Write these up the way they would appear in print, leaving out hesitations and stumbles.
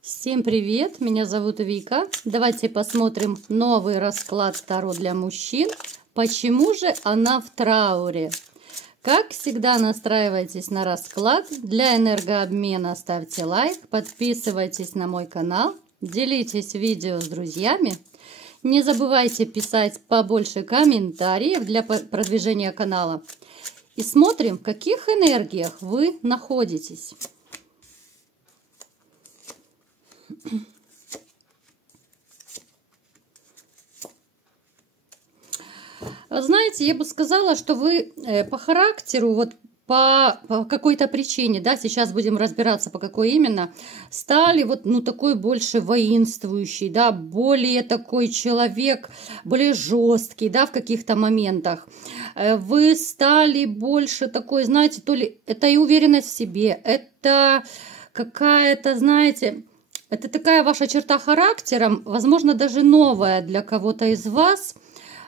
Всем привет, меня зовут Вика. Давайте посмотрим новый расклад Таро для мужчин. Почему же она в трауре? Как всегда, настраивайтесь на расклад. Для энергообмена ставьте лайк, подписывайтесь на мой канал, делитесь видео с друзьями. Не забывайте писать побольше комментариев для продвижения канала. И смотрим, в каких энергиях вы находитесь. Знаете, я бы сказала, что вы по характеру, вот по какой-то причине, да, сейчас будем разбираться, по какой именно, стали вот, такой больше воинствующий, да, более такой человек, более жесткий, да, в каких-то моментах. Вы стали больше такой, знаете, то ли это и уверенность в себе, это какая-то, знаете, это такая ваша черта характера, возможно, даже новая для кого-то из вас,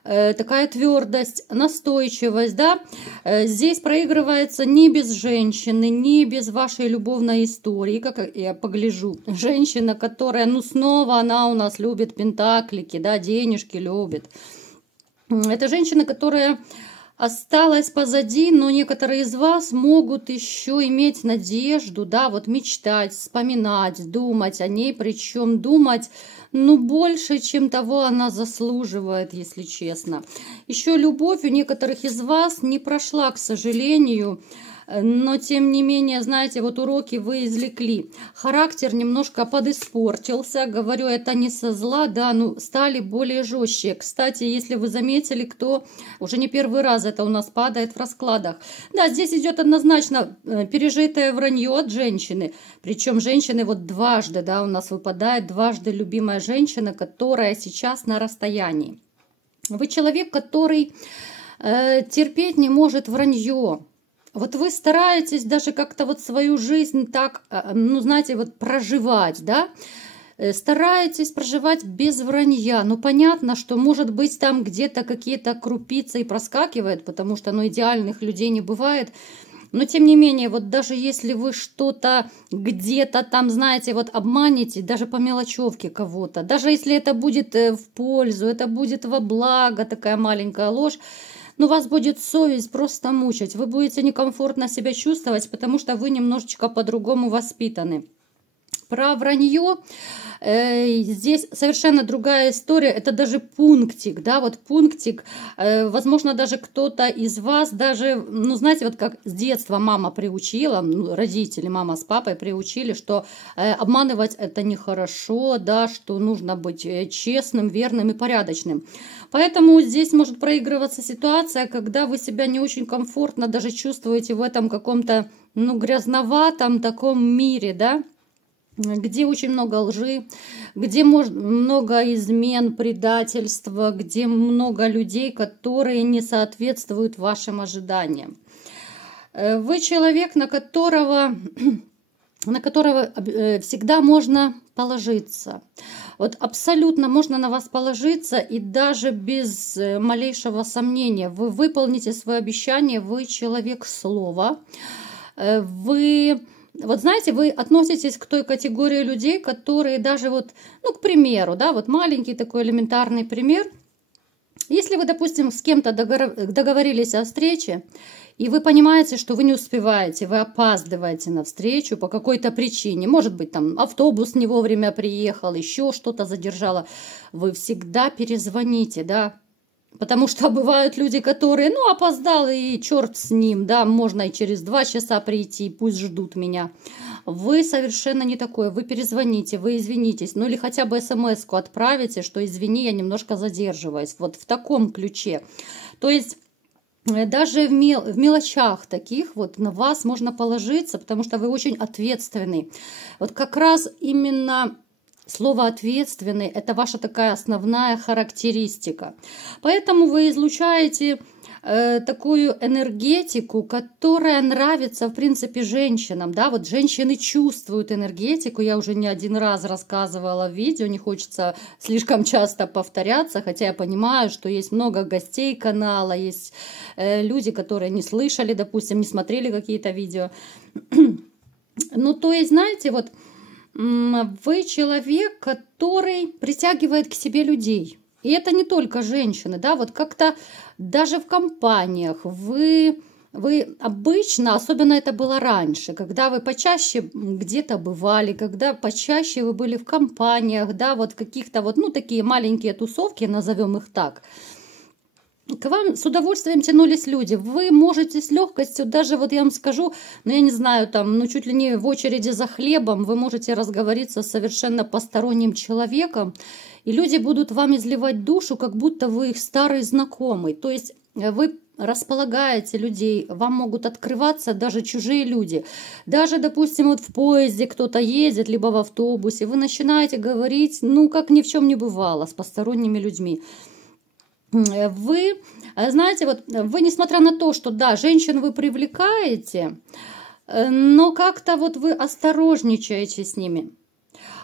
такая твердость, настойчивость, да. Здесь проигрывается не без женщины, не без вашей любовной истории, как я погляжу. Женщина, которая, снова она у нас любит пентаклики, да, денежки любит. Это женщина, которая осталась позади, но некоторые из вас могут еще иметь надежду, да, вот мечтать, вспоминать, думать о ней, причем думать, больше, чем того она заслуживает, если честно. Еще любовь у некоторых из вас не прошла, к сожалению, но тем не менее, знаете, вот уроки вы извлекли. Характер немножко подиспортился, говорю, это не со зла, да, стали более жестче. Кстати, если вы заметили, кто уже не первый раз это у нас падает в раскладах. Да, здесь идет однозначно пережитое вранье от женщины. Причем женщины вот дважды, да, у нас выпадает дважды любимая женщина, которая сейчас на расстоянии. Вы человек, который терпеть не может вранье. Вот вы стараетесь даже как-то вот свою жизнь так, знаете, вот проживать, да? Стараетесь проживать без вранья. Понятно, что может быть там где-то какие-то крупицы и проскакивает, потому что, идеальных людей не бывает. Но тем не менее, вот даже если вы что-то где-то там, знаете, вот обманете, даже по мелочевке кого-то, даже если это будет в пользу, это будет во благо, такая маленькая ложь, вас будет совесть просто мучить. Вы будете некомфортно себя чувствовать, потому что вы немножечко по-другому воспитаны. Про вранье здесь совершенно другая история. Это даже пунктик, да, вот пунктик. Возможно, даже кто-то из вас даже, знаете, вот как с детства мама приучила, родители, мама с папой приучили, что обманывать это нехорошо, да, что нужно быть честным, верным и порядочным. Поэтому здесь может проигрываться ситуация, когда вы себя не очень комфортно даже чувствуете в этом каком-то, грязноватом таком мире, да, где очень много лжи, где много измен, предательства, где много людей, которые не соответствуют вашим ожиданиям. Вы человек, на которого всегда можно положиться. Вот абсолютно можно на вас положиться, и даже без малейшего сомнения вы выполните свое обещание, вы человек слова, вы... Вот знаете, вы относитесь к той категории людей, которые даже вот, к примеру, да, вот маленький такой элементарный пример. Если вы, допустим, с кем-то договорились о встрече, и вы понимаете, что вы не успеваете, вы опаздываете на встречу по какой-то причине, может быть, там автобус не вовремя приехал, еще что-то задержало, вы всегда перезвоните, да. Потому что бывают люди, которые, опоздал, и черт с ним, да, можно и через 2 часа прийти, пусть ждут меня. Вы совершенно не такое, вы перезвоните, вы извинитесь, или хотя бы смс-ку отправите, что извини, я немножко задерживаюсь, вот в таком ключе. То есть даже в мелочах таких вот на вас можно положиться, потому что вы очень ответственный. Вот как раз именно... Слово «ответственный» – это ваша такая основная характеристика. Поэтому вы излучаете такую энергетику, которая нравится, в принципе, женщинам. Да? Вот женщины чувствуют энергетику. Я уже не один раз рассказывала в видео, не хочется слишком часто повторяться, хотя я понимаю, что есть много гостей канала, есть люди, которые не слышали, допустим, не смотрели какие-то видео. То есть, знаете, вот Вы человек, который притягивает к себе людей. И это не только женщины, да, вот как-то даже в компаниях вы обычно, особенно это было раньше, когда вы почаще где-то бывали, когда почаще вы были в компаниях, да, вот каких-то вот, ну, такие маленькие тусовки, назовем их так, к вам с удовольствием тянулись люди. Вы можете с легкостью, даже вот я вам скажу, ну я не знаю, там, ну чуть ли не в очереди за хлебом, вы можете разговориться с совершенно посторонним человеком, и люди будут вам изливать душу, как будто вы их старый знакомый. То есть вы располагаете людей, вам могут открываться даже чужие люди. Даже, допустим, вот в поезде кто-то едет, либо в автобусе, вы начинаете говорить, ну, как ни в чем не бывало, с посторонними людьми. Вы, знаете, вот вы, несмотря на то, что, да, женщин вы привлекаете, но как-то вот вы осторожничаете с ними.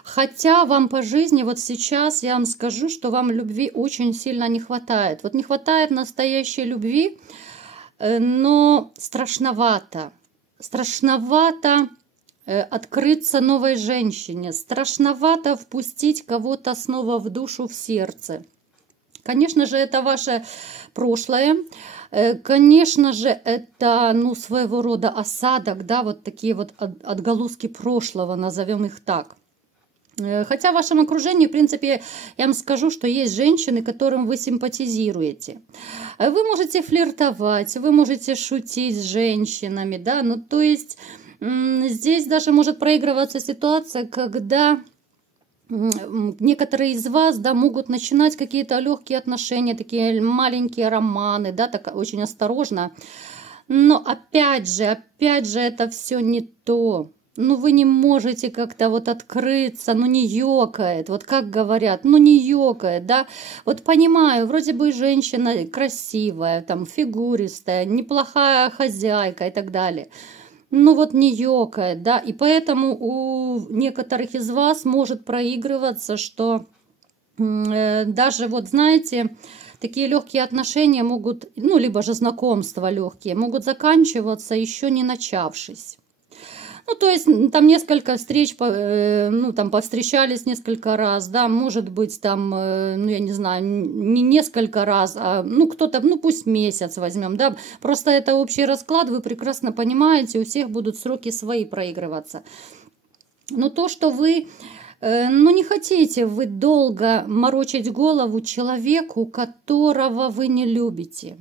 Хотя вам по жизни, вот сейчас я вам скажу, что вам любви очень сильно не хватает. Вот не хватает настоящей любви, но страшновато. Страшновато открыться новой женщине. Страшновато впустить кого-то снова в душу, в сердце. Конечно же, это ваше прошлое. Конечно же, это, ну, своего рода осадок, да, вот такие вот отголоски прошлого, назовем их так. Хотя в вашем окружении, в принципе, я вам скажу, что есть женщины, которым вы симпатизируете. Вы можете флиртовать, вы можете шутить с женщинами, да, ну, то есть здесь даже может проигрываться ситуация, когда некоторые из вас, да, могут начинать какие-то легкие отношения, такие маленькие романы, да, так очень осторожно. Но опять же, это все не то. Ну, вы не можете как-то вот открыться, ну, не ёкает, вот как говорят, ну, не ёкает, да. Вот понимаю, вроде бы женщина красивая, там, фигуристая, неплохая хозяйка и так далее. Ну, вот не ёкает, да. И поэтому у некоторых из вас может проигрываться, что даже, вот, знаете, такие легкие отношения могут, ну, либо же знакомства легкие, могут заканчиваться, еще не начавшись. Ну, то есть там несколько встреч, ну, там повстречались несколько раз, да, может быть, там, ну, я не знаю, не несколько раз, а, ну, кто-то, ну, пусть месяц возьмем, да, просто это общий расклад, вы прекрасно понимаете, у всех будут сроки свои проигрываться. Но то, что вы, ну, не хотите вы долго морочить голову человеку, которого вы не любите.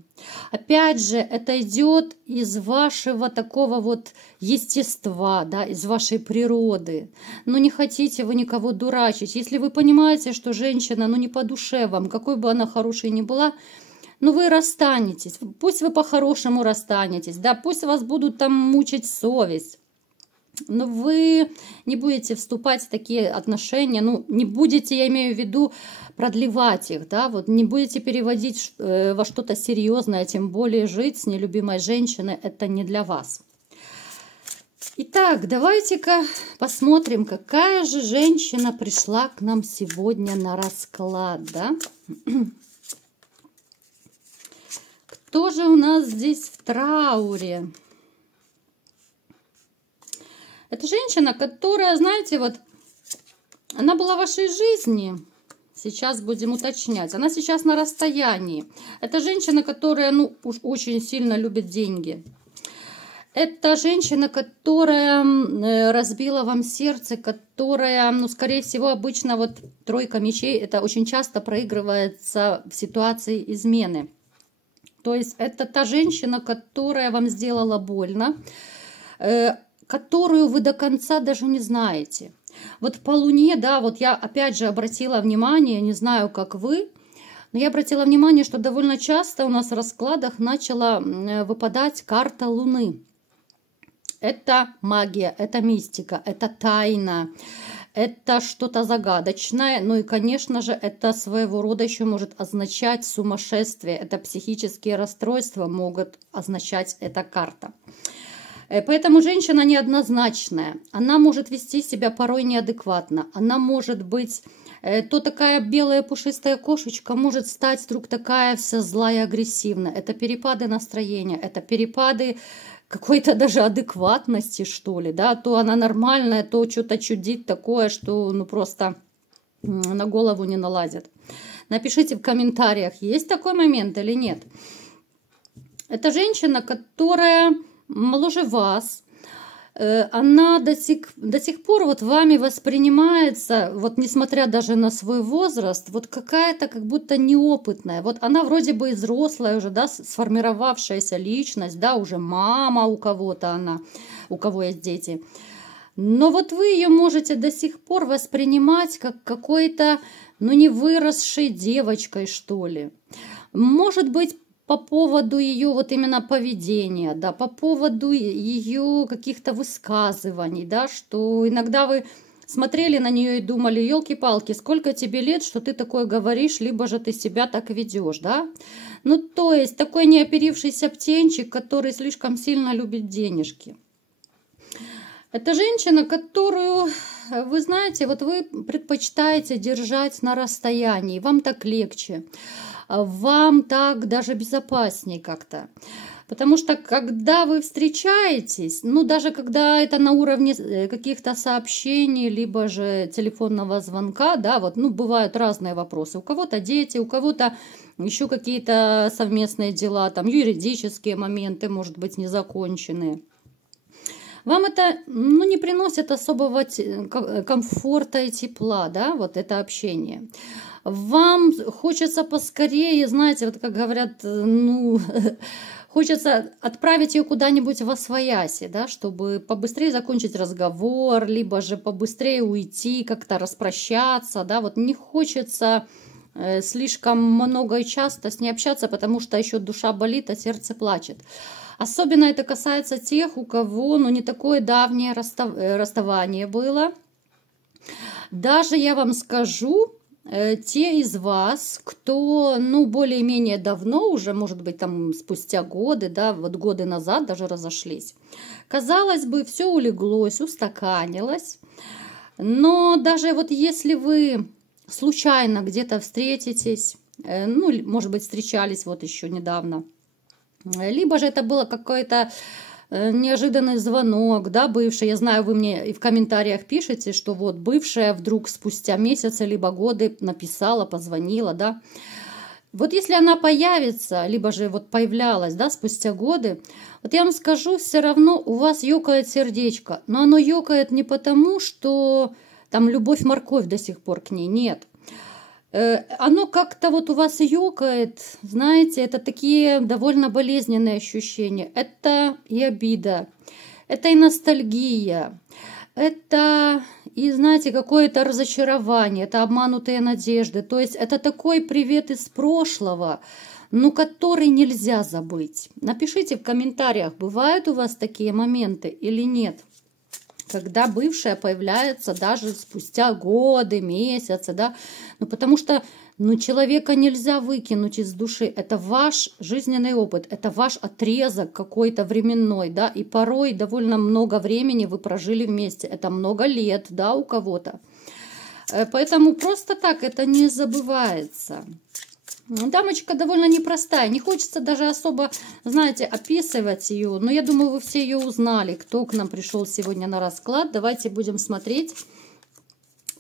Опять же, это идет из вашего такого вот естества, да, из вашей природы. Но не хотите вы никого дурачить. Если вы понимаете, что женщина, ну, не по душе вам, какой бы она хорошей ни была, ну, вы расстанетесь. Пусть вы по-хорошему расстанетесь, да, пусть вас будут там мучить совесть. Но вы не будете вступать в такие отношения, ну, не будете, я имею в виду, продлевать их, да, вот не будете переводить во что-то серьезное, тем более жить с нелюбимой женщиной, это не для вас. Итак, давайте-ка посмотрим, какая же женщина пришла к нам сегодня на расклад, да? Кто же у нас здесь в трауре? Это женщина, которая, знаете, вот, она была в вашей жизни, сейчас будем уточнять, она сейчас на расстоянии. Это женщина, которая, ну, уж очень сильно любит деньги. Это женщина, которая разбила вам сердце, которая, ну, скорее всего, обычно вот тройка мечей, это очень часто проигрывается в ситуации измены. То есть это та женщина, которая вам сделала больно, которую вы до конца даже не знаете. Вот по Луне, да, вот я опять же обратила внимание, не знаю, как вы, но я обратила внимание, что довольно часто у нас в раскладах начала выпадать карта Луны. Это магия, это мистика, это тайна, это что-то загадочное, ну и, конечно же, это своего рода еще может означать сумасшествие, это психические расстройства могут означать эта карта. Поэтому женщина неоднозначная, она может вести себя порой неадекватно, она может быть, то такая белая пушистая кошечка может стать вдруг такая вся злая и агрессивная. Это перепады настроения, это перепады какой-то даже адекватности, что ли, да, то она нормальная, то что-то чудит такое, что ну просто на голову не налазит. Напишите в комментариях, есть такой момент или нет. Это женщина, которая моложе вас, она до сих пор вот вами воспринимается, вот несмотря даже на свой возраст, вот какая-то как будто неопытная. Вот она вроде бы и взрослая уже, да, сформировавшаяся личность, да, уже мама у кого-то она, у кого есть дети. Но вот вы ее можете до сих пор воспринимать как какой-то, ну, не выросшей девочкой, что ли. Может быть, по поводу ее вот именно поведения, да, по поводу ее каких-то высказываний, да, что иногда вы смотрели на нее и думали, елки-палки, сколько тебе лет, что ты такое говоришь, либо же ты себя так ведешь, да. Ну, то есть такой неоперившийся птенчик, который слишком сильно любит денежки. Это женщина, которую, вы знаете, вот вы предпочитаете держать на расстоянии, вам так легче, вам так даже безопаснее как-то. Потому что когда вы встречаетесь, ну даже когда это на уровне каких-то сообщений, либо же телефонного звонка, да, вот, ну бывают разные вопросы. У кого-то дети, у кого-то еще какие-то совместные дела, там юридические моменты, может быть, незаконченные. Вам это, ну, не приносит особого комфорта и тепла, да, вот это общение. Вам хочется поскорее, знаете, вот как говорят, ну, хочется отправить ее куда-нибудь восвояси, да, чтобы побыстрее закончить разговор, либо же побыстрее уйти, как-то распрощаться, да, вот не хочется слишком много и часто с ней общаться, потому что еще душа болит, а сердце плачет. Особенно это касается тех, у кого, ну, не такое давнее расставание было. Даже я вам скажу, те из вас, кто, ну, более-менее давно уже, может быть, там спустя годы, да, вот годы назад даже разошлись. Казалось бы, все улеглось, устаканилось. Но даже вот если вы случайно где-то встретитесь, ну, может быть, встречались вот еще недавно, либо же это было какой-то неожиданный звонок, да, бывший. Я знаю, вы мне и в комментариях пишете, что вот бывшая вдруг спустя месяцы либо годы написала, позвонила, да. Вот если она появится, либо же вот появлялась, да, спустя годы, вот я вам скажу, все равно у вас ёкает сердечко. Но оно ёкает не потому, что там любовь-морковь до сих пор к ней, нет. Оно как-то вот у вас ёкает, знаете, это такие довольно болезненные ощущения. Это и обида, это и ностальгия, это и, знаете, какое-то разочарование, это обманутые надежды. То есть это такой привет из прошлого, ну, который нельзя забыть. Напишите в комментариях, бывают у вас такие моменты или нет, когда бывшая появляется даже спустя годы, месяцы, да, ну, потому что, ну, человека нельзя выкинуть из души, это ваш жизненный опыт, это ваш отрезок какой-то временной, да, и порой довольно много времени вы прожили вместе, это много лет, да, у кого-то, поэтому просто так это не забывается. Дамочка довольно непростая, не хочется даже особо, знаете, описывать ее, но я думаю, вы все ее узнали, кто к нам пришел сегодня на расклад. Давайте будем смотреть,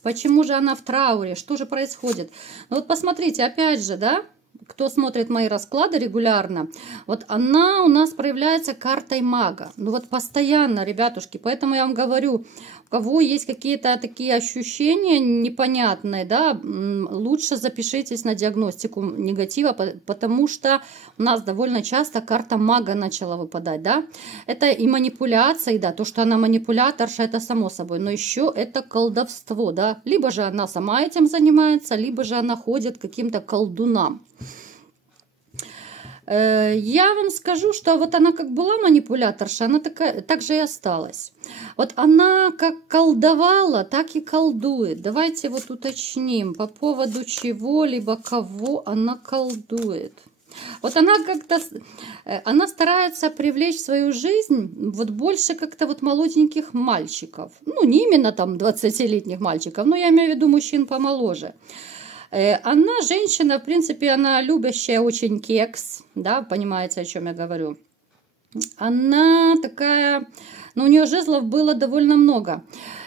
почему же она в трауре, что же происходит. Ну вот посмотрите, опять же, да, кто смотрит мои расклады регулярно, вот она у нас проявляется картой мага, ну вот постоянно, ребятушки, поэтому я вам говорю, у кого есть какие-то такие ощущения непонятные, да, лучше запишитесь на диагностику негатива, потому что у нас довольно часто карта мага начала выпадать, да. Это и манипуляции, да, то, что она манипуляторша, это само собой, но еще это колдовство, да. Либо же она сама этим занимается, либо же она ходит к каким-то колдунам. Я вам скажу, что вот она как была манипуляторша, она так же и осталась. Вот она как колдовала, так и колдует. Давайте вот уточним, по поводу чего-либо, кого она колдует. Вот она как-то, она старается привлечь в свою жизнь вот больше как-то вот молоденьких мальчиков. Ну, не именно там 20-летних мальчиков, но я имею в виду мужчин помоложе. Она женщина, в принципе, она любящая очень кекс, да, понимаете, о чем я говорю. Она такая, но у нее жезлов было довольно много.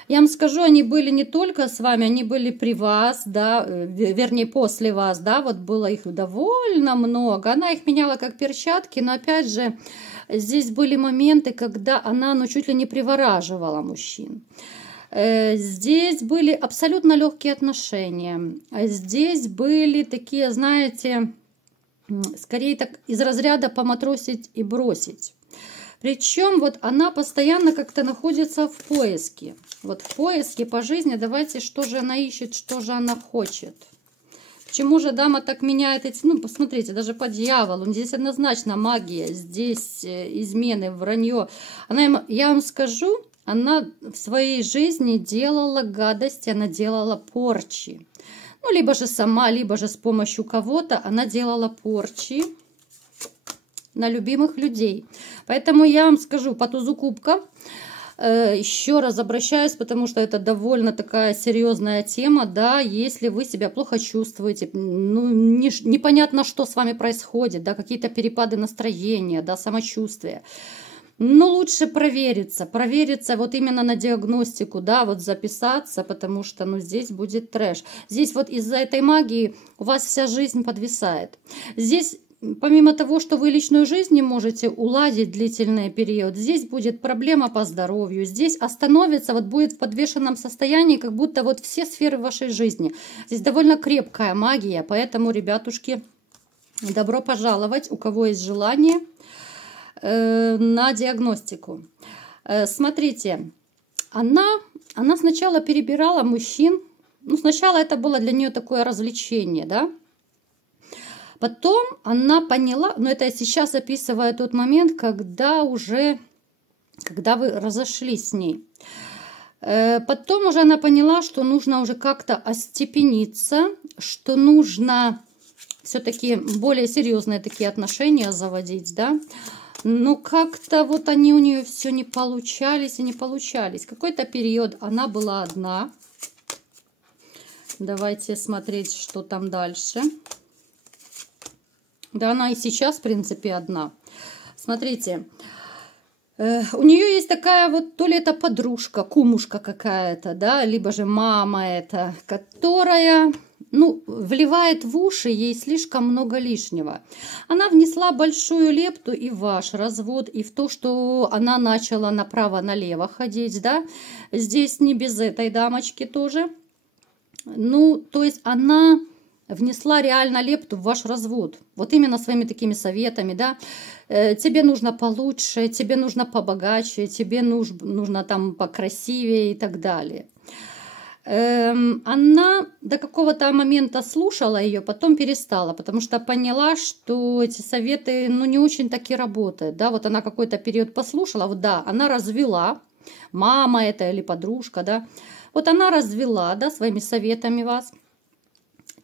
Я вам скажу, они были не только с вами, они были при вас, да, вернее, после вас, да, вот было их довольно много. Она их меняла как перчатки, но опять же, здесь были моменты, когда она, ну, чуть ли не привораживала мужчин. Здесь были абсолютно легкие отношения. Здесь были такие, знаете, скорее так из разряда поматросить и бросить. Причем вот она постоянно как-то находится в поиске. Вот в поиске по жизни. Давайте, что же она ищет, что же она хочет. Почему же дама так меняет эти... Ну, посмотрите, даже по дьяволу. Здесь однозначно магия, здесь измены, вранье. Я вам скажу, она в своей жизни делала гадости, она делала порчи. Ну, либо же сама, либо же с помощью кого-то она делала порчи на любимых людей. Поэтому я вам скажу, по тузу кубка, еще раз обращаюсь, потому что это довольно такая серьезная тема, да, если вы себя плохо чувствуете, ну, непонятно, что с вами происходит, да, какие-то перепады настроения, да, самочувствия. Но лучше провериться вот именно на диагностику, да, вот записаться, потому что, ну, здесь будет трэш. Здесь вот из-за этой магии у вас вся жизнь подвисает. Здесь, помимо того, что вы личную жизнь не можете уладить длительный период, здесь будет проблема по здоровью, здесь остановится, вот будет в подвешенном состоянии, как будто вот все сферы вашей жизни. Здесь довольно крепкая магия, поэтому, ребятушки, добро пожаловать, у кого есть желание, на диагностику. Смотрите, она сначала перебирала мужчин. Ну, сначала это было для нее такое развлечение, да. Потом она поняла, но это я сейчас описываю тот момент, когда вы разошлись с ней. Потом уже она поняла, что нужно уже как-то остепениться, что нужно все-таки более серьезные такие отношения заводить, да. Но как-то вот они у нее все не получались и не получались. Какой-то период она была одна. Давайте смотреть, что там дальше. Да, она и сейчас, в принципе, одна. Смотрите, у нее есть такая вот, то ли это подружка, кумушка какая-то, да, либо же мама эта, которая... Ну, вливает в уши ей слишком много лишнего. Она внесла большую лепту и в ваш развод, и в то, что она начала направо-налево ходить, да. Здесь не без этой дамочки тоже. Ну, то есть она внесла реально лепту в ваш развод. Вот именно своими такими советами, да. Тебе нужно получше, тебе нужно побогаче, тебе нужно там покрасивее и так далее. Она до какого-то момента слушала ее, потом перестала, потому что поняла, что эти советы, ну, не очень таки работают, да, вот она какой-то период послушала, вот да, она развела, мама это или подружка, да, вот она развела, да, своими советами вас.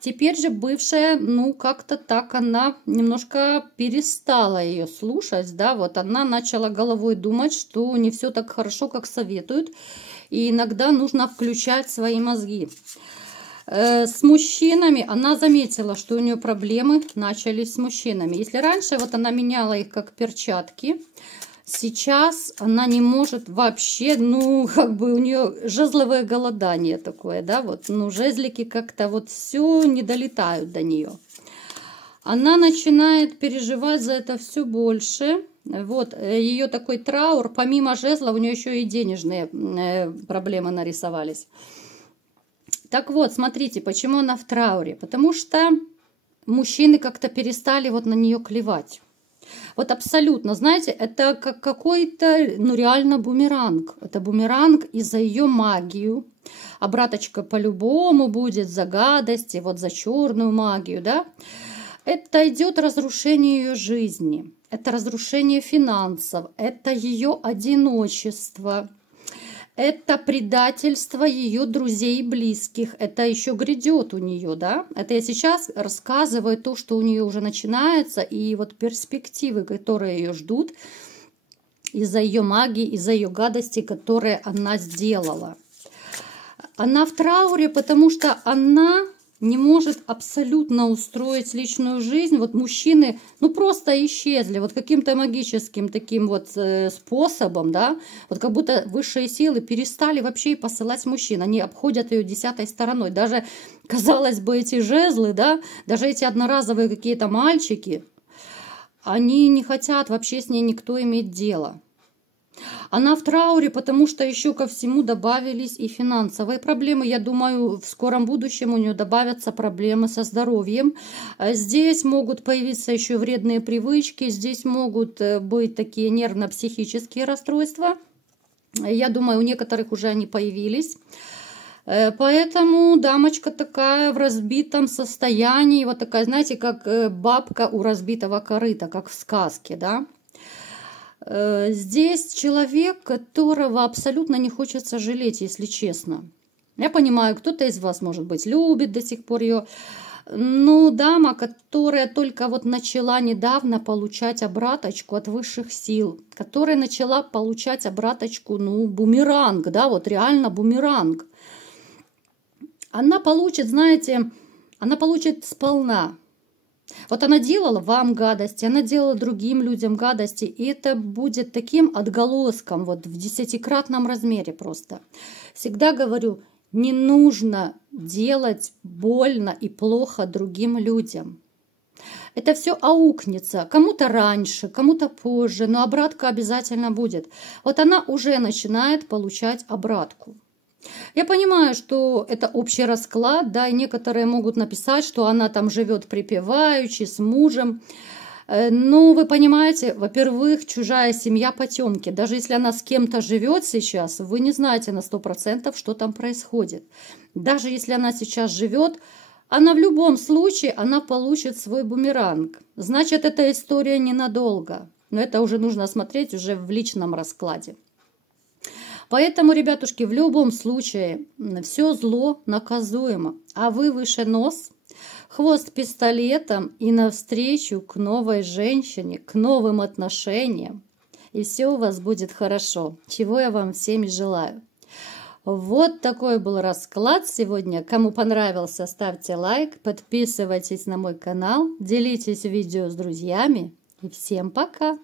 Теперь же бывшая, ну, как-то так она немножко перестала ее слушать, да, вот она начала головой думать, что не все так хорошо, как советуют, и иногда нужно включать свои мозги. С мужчинами она заметила, что у нее проблемы начались с мужчинами. Если раньше вот она меняла их как перчатки, сейчас она не может вообще, ну, как бы у нее жезловое голодание такое, да, вот, ну, жезлики как-то вот все не долетают до нее. Она начинает переживать за это все больше. Вот, ее такой траур, помимо жезла, у нее еще и денежные проблемы нарисовались. Так вот, смотрите, почему она в трауре. Потому что мужчины как-то перестали вот на нее клевать. Вот абсолютно, знаете, это как какой-то, ну, реально бумеранг. Это бумеранг и за ее магию. Обраточка по-любому будет за гадости, вот за черную магию, да. Это идет разрушение ее жизни. Это разрушение финансов, это ее одиночество, это предательство ее друзей и близких. Это еще грядет у нее, да? Это я сейчас рассказываю то, что у нее уже начинается, и вот перспективы, которые ее ждут из-за ее магии, из-за ее гадости, которые она сделала. Она в трауре, потому что она не может абсолютно устроить личную жизнь. Вот мужчины, ну, просто исчезли, вот каким-то магическим таким вот способом, да, вот как будто высшие силы перестали вообще и посылать мужчин, они обходят ее 10-й стороной. Даже, казалось бы, эти жезлы, да, даже эти одноразовые какие-то мальчики, они не хотят вообще с ней никто иметь дело. Она в трауре, потому что еще ко всему добавились и финансовые проблемы. Я думаю, в скором будущем у нее добавятся проблемы со здоровьем. Здесь могут появиться еще вредные привычки, здесь могут быть такие нервно-психические расстройства. Я думаю, у некоторых уже они появились. Поэтому дамочка такая в разбитом состоянии, вот такая, знаете, как бабка у разбитого корыта, как в сказке, да. Здесь человек, которого абсолютно не хочется жалеть, если честно. Я понимаю, кто-то из вас, может быть, любит до сих пор ее. Но дама, которая только вот начала недавно получать обраточку от высших сил, которая начала получать обраточку, ну, бумеранг, да, вот реально бумеранг. Она получит, знаете, она получит сполна. Вот она делала вам гадости, она делала другим людям гадости, и это будет таким отголоском, вот в 10-кратном размере просто. Всегда говорю, не нужно делать больно и плохо другим людям. Это все аукнется, кому-то раньше, кому-то позже, но обратка обязательно будет. Вот она уже начинает получать обратку. Я понимаю, что это общий расклад, да, и некоторые могут написать, что она там живет припеваючи с мужем. Но вы понимаете, во-первых, чужая семья потемки. Даже если она с кем-то живет сейчас, вы не знаете на 100%, что там происходит. Даже если она сейчас живет, она в любом случае, она получит свой бумеранг. Значит, эта история ненадолго. Но это уже нужно смотреть уже в личном раскладе. Поэтому, ребятушки, в любом случае все зло наказуемо. А вы выше нос, хвост пистолетом и навстречу к новой женщине, к новым отношениям. И все у вас будет хорошо. Чего я вам всем желаю. Вот такой был расклад сегодня. Кому понравился, ставьте лайк, подписывайтесь на мой канал, делитесь видео с друзьями. И всем пока!